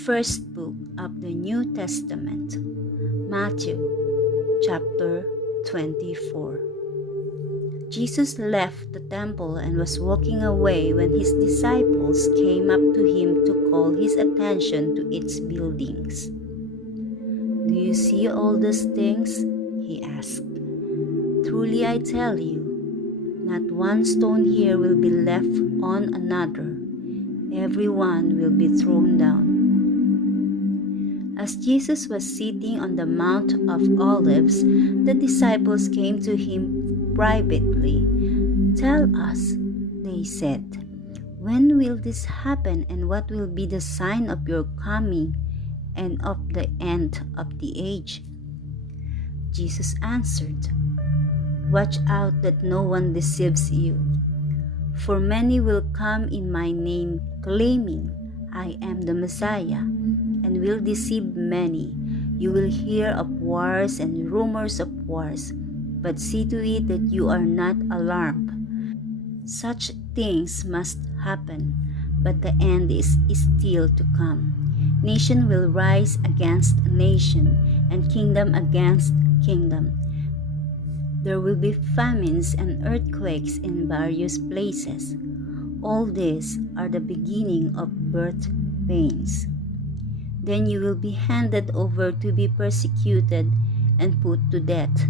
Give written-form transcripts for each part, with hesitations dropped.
First book of the New Testament, Matthew chapter 24. Jesus left the temple and was walking away when his disciples came up to him to call his attention to its buildings. "Do you see all these things?" he asked. "Truly I tell you, not one stone here will be left on another. Every one will be thrown down." As Jesus was sitting on the Mount of Olives, the disciples came to him privately. "Tell us," they said, "when will this happen, and what will be the sign of your coming and of the end of the age?" Jesus answered, "Watch out that no one deceives you. For many will come in my name, claiming, 'I am the Messiah,' and will deceive many. You will hear of wars and rumors of wars, but see to it that you are not alarmed. Such things must happen, but the end is still to come. Nation will rise against nation, and kingdom against kingdom. There will be famines and earthquakes in various places. All these are the beginning of birth pains. Then you will be handed over to be persecuted and put to death,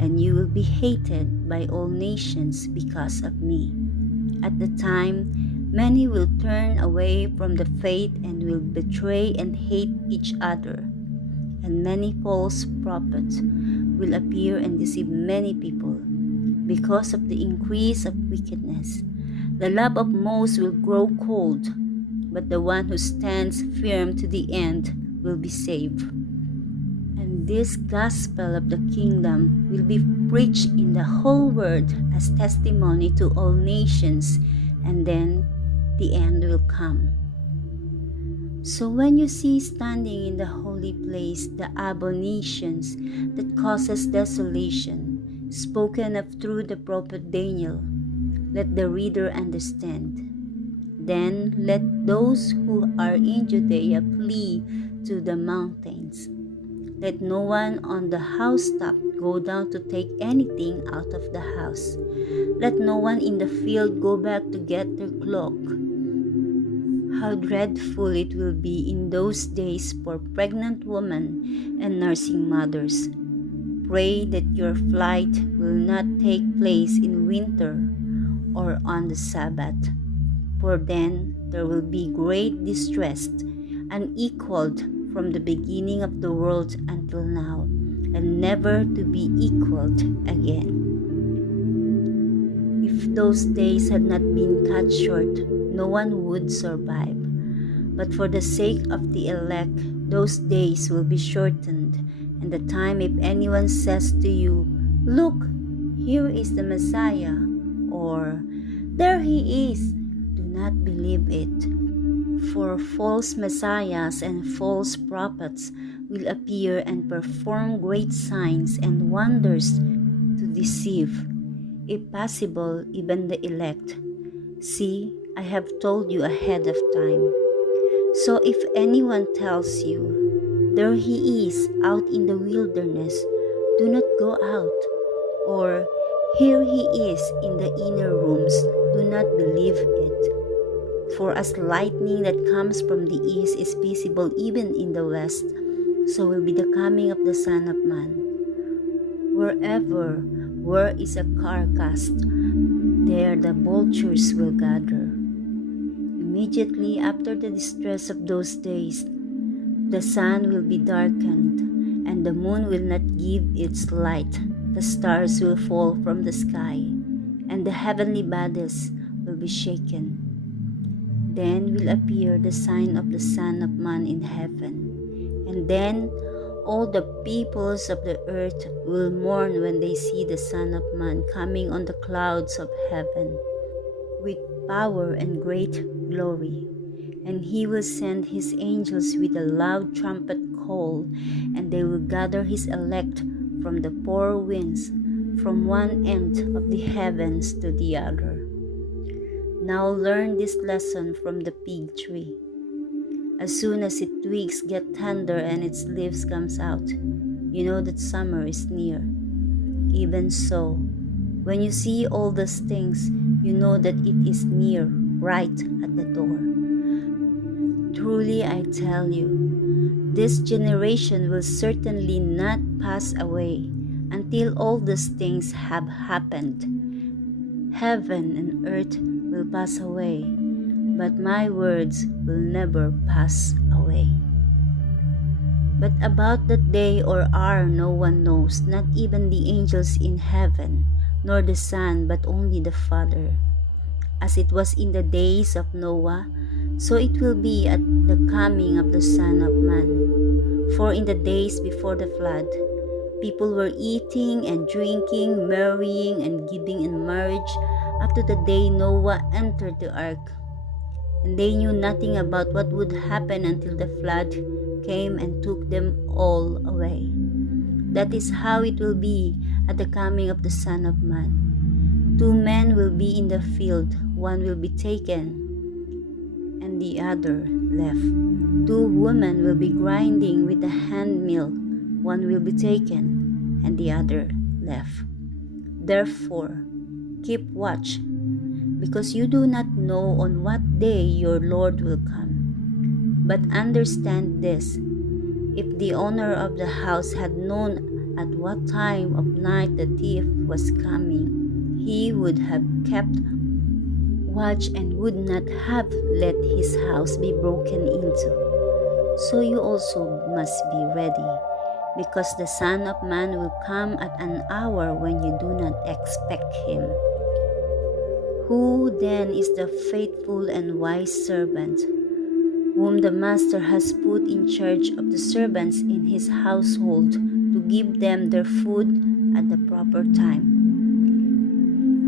and you will be hated by all nations because of me. At the time, many will turn away from the faith and will betray and hate each other. And many false prophets will appear and deceive many people. Because of the increase of wickedness, the love of most will grow cold, but the one who stands firm to the end will be saved. And this gospel of the kingdom will be preached in the whole world as testimony to all nations, and then the end will come. So when you see standing in the holy place the abominations that causes desolation, spoken of through the prophet Daniel, let the reader understand. Then let those who are in Judea flee to the mountains. Let no one on the housetop go down to take anything out of the house. Let no one in the field go back to get their cloak. How dreadful it will be in those days for pregnant women and nursing mothers. Pray that your flight will not take place in winter or on the Sabbath, for then there will be great distress, unequaled from the beginning of the world until now, and never to be equaled again. If those days had not been cut short, no one would survive. But for the sake of the elect, those days will be shortened. And the time if anyone says to you, 'Look, here is the Messiah,' or 'There he is,' do not believe it. For false messiahs and false prophets will appear and perform great signs and wonders to deceive, if possible, even the elect. See, I have told you ahead of time. So if anyone tells you, 'There he is out in the wilderness,' do not go out. Or, 'Here he is in the inner rooms,' do not believe it. For as lightning that comes from the east is visible even in the west, so will be the coming of the Son of Man. Where is a carcass, there the vultures will gather. Immediately after the distress of those days, the sun will be darkened, and the moon will not give its light. The stars will fall from the sky, and the heavenly bodies will be shaken. Then will appear the sign of the Son of Man in heaven, and then all the peoples of the earth will mourn when they see the Son of Man coming on the clouds of heaven with power and great glory. And he will send his angels with a loud trumpet call, and they will gather his elect from the four winds, from one end of the heavens to the other. Now learn this lesson from the fig tree. As soon as its twigs get tender and its leaves comes out, you know that summer is near. Even so, when you see all these things, you know that it is near, right at the door. Truly I tell you, this generation will certainly not pass away until all these things have happened. Heaven and earth will pass away, but my words will never pass away. But about that day or hour no one knows, not even the angels in heaven, nor the Son, but only the Father. As it was in the days of Noah, so it will be at the coming of the Son of Man. For in the days before the flood, people were eating and drinking, marrying and giving in marriage up to the day Noah entered the ark. And they knew nothing about what would happen until the flood came and took them all away. That is how it will be at the coming of the Son of Man. 2 men will be in the field, one will be taken and the other left. 2 women will be grinding with a handmill, one will be taken and the other left. Therefore, keep watch, because you do not know on what day your Lord will come. But understand this, if the owner of the house had known at what time of night the thief was coming, he would have kept watch and would not have let his house be broken into. So you also must be ready, because the Son of Man will come at an hour when you do not expect him. Who then is the faithful and wise servant, whom the master has put in charge of the servants in his household to give them their food at the proper time?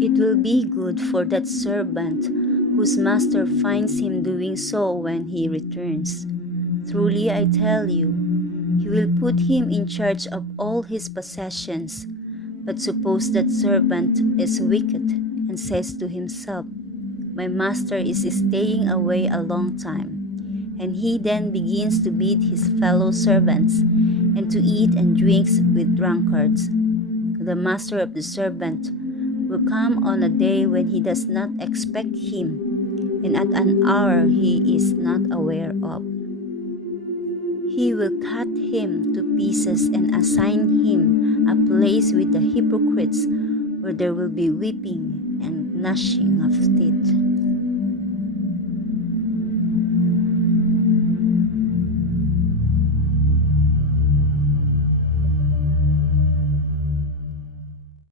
It will be good for that servant whose master finds him doing so when he returns. Truly I tell you, he will put him in charge of all his possessions. But suppose that servant is wicked and says to himself, "My master is staying away a long time," and he then begins to beat his fellow servants and to eat and drinks with drunkards. The master of the servant will come on a day when he does not expect him, and at an hour he is not aware of. He will cut him to pieces and assign him a place with the hypocrites, where there will be weeping and gnashing of teeth.